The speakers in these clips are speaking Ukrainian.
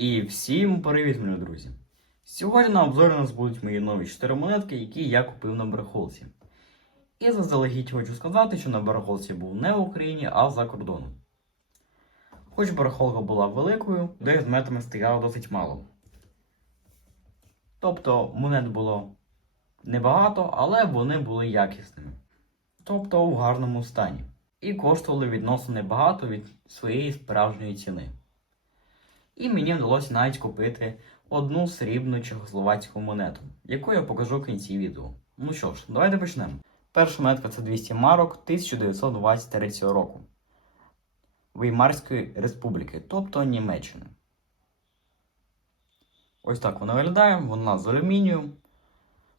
І всім привіт, мої друзі! Сьогодні на обзорі у нас будуть мої нові 4 монетки, які я купив на барахолці. І заздалегідь хочу сказати, що на барахолці був не в Україні, а за кордоном. Хоч барахолка була великою, де з монетами стояло досить мало. Тобто монет було небагато, але вони були якісними. Тобто в гарному стані. І коштували відносно небагато від своєї справжньої ціни. І мені вдалося навіть купити одну срібну чехословацьку монету, яку я покажу в кінці відео. Ну що ж, давайте почнемо. Перша монетка це 200 марок 1923 року Веймарської республіки, тобто Німеччини. Ось так вона виглядає. Вона з алюмінію,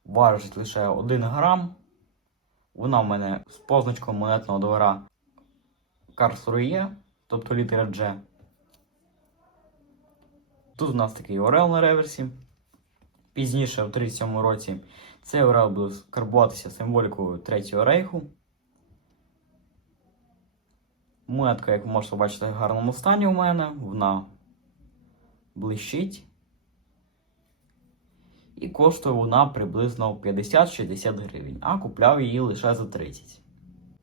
важить лише 1 грам. Вона в мене з позначкою монетного двора Карсрує, тобто літера G. Тут у нас такий орел на реверсі. Пізніше, в 37 році, цей орел буде карбуватися символікою Третього рейху. Монетка, як ви можете бачити, в гарному стані у мене. Вона блищить. І коштує вона приблизно 50-60 гривень, а купляв її лише за 30.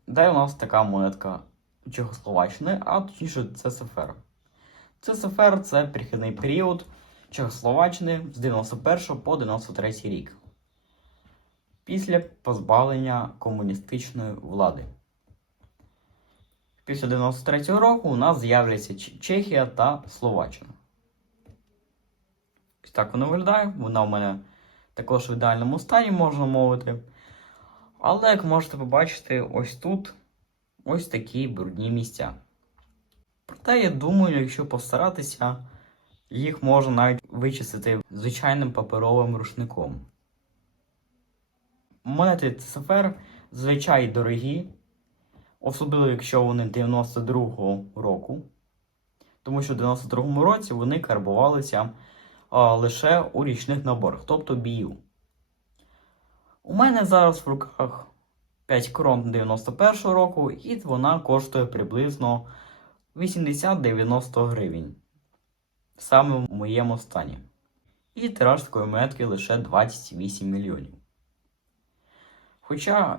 Далі у нас така монетка Чехословаччини, а точніше ЦСФР. ЦСФР це перехідний період Чехословаччини з 91 по 93 рік. Після позбавлення комуністичної влади. Після 93 року у нас з'являться Чехія та Словаччина. Ось так вона виглядає. Вона у мене також в ідеальному стані, можна мовити. Але, як можете побачити, ось тут ось такі брудні місця. Проте, я думаю, якщо постаратися, їх можна навіть вичистити звичайним паперовим рушником. Монети ЦСФР зазвичай дорогі, особливо якщо вони 92-го року. Тому що в 92-му році вони карбувалися а, лише у річних наборах, тобто бію. У мене зараз в руках 5 крон 91-го року, і вона коштує приблизно 80-90 гривень. Саме в моєму стані. І тираж такої монетки лише 28 мільйонів. Хоча,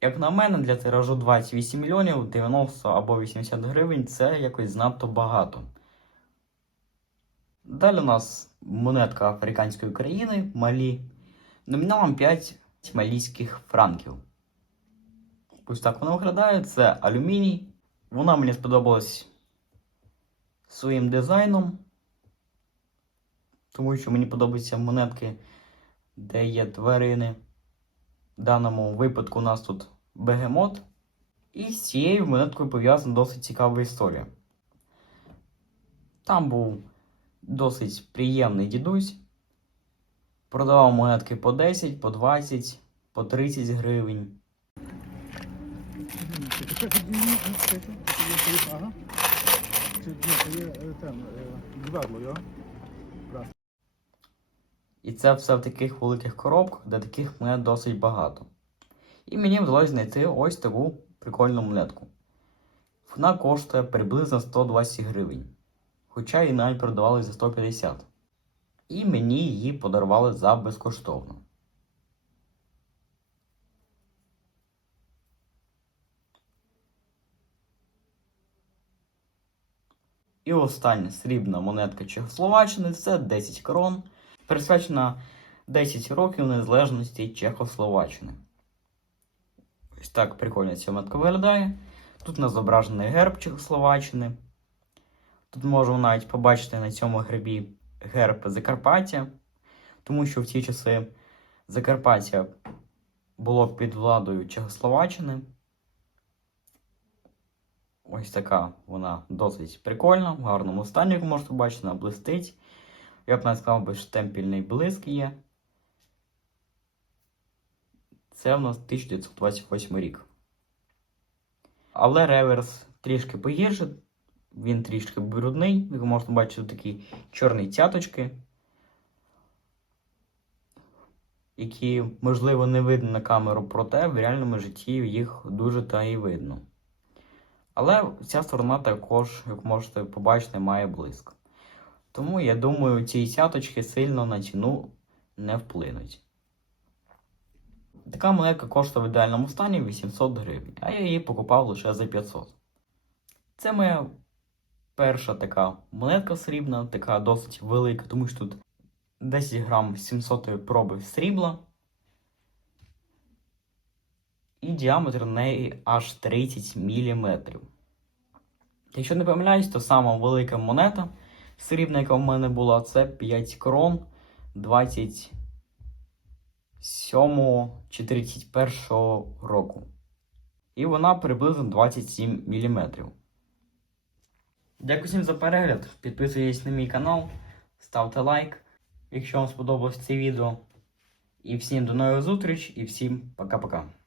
як на мене, для тиражу 28 мільйонів 90 або 80 гривень це якось занадто багато. Далі у нас монетка африканської країни Малі. Номіналом 5 малійських франків. Ось так вона виглядає. Це алюміній. Вона мені сподобалась своїм дизайном. Тому що мені подобаються монетки, де є тварини. В даному випадку у нас тут бегемот. І з цією монеткою пов'язана досить цікава історія. Там був досить приємний дідусь. Продавав монетки по 10, по 20, по 30 гривень. Ага. Це є? І це все в таких великих коробках, де таких монет досить багато. І мені вдалося знайти ось таку прикольну монетку. Вона коштує приблизно 120 гривень. Хоча її навіть продавали за 150. І мені її подарували за безкоштовно. І остання срібна монетка Чехословаччини це 10 крон, присвячена 10 років незалежності Чехословаччини. Ось так прикольно ця монетка виглядає. Тут у нас зображений герб Чехословаччини. Тут можемо навіть побачити на цьому гербі герб Закарпаття, тому що в ті часи Закарпаття було під владою Чехословаччини. Ось така вона досить прикольна, в гарному стані, як можете бачити, вона блистить. Я б навіть сказав, би, штемпельний блиск є. Це в нас 1928 рік. Але реверс трішки погірше, він трішки брудний, як можете бачити, такі чорні цяточки, які, можливо, не видно на камеру, проте в реальному житті їх дуже та і видно. Але ця сторона також, як можете побачити, має блиск. Тому я думаю, ці сяточки сильно на ціну не вплинуть. Така монетка коштує в ідеальному стані 800 гривень, а я її покупав лише за 500. Це моя перша така монетка срібна, така досить велика, тому що тут 10 грам 700 проби срібла. І діаметр неї аж 30 мм. Якщо не помиляюсь, то сама велика монета срібна, яка в мене була, це 5 крон 27 чи 31 року. І вона приблизно 27 мм. Дякую всім за перегляд. Підписуйтесь на мій канал, ставте лайк, якщо вам сподобалось це відео. І всім до нових зустріч і всім пока-пока.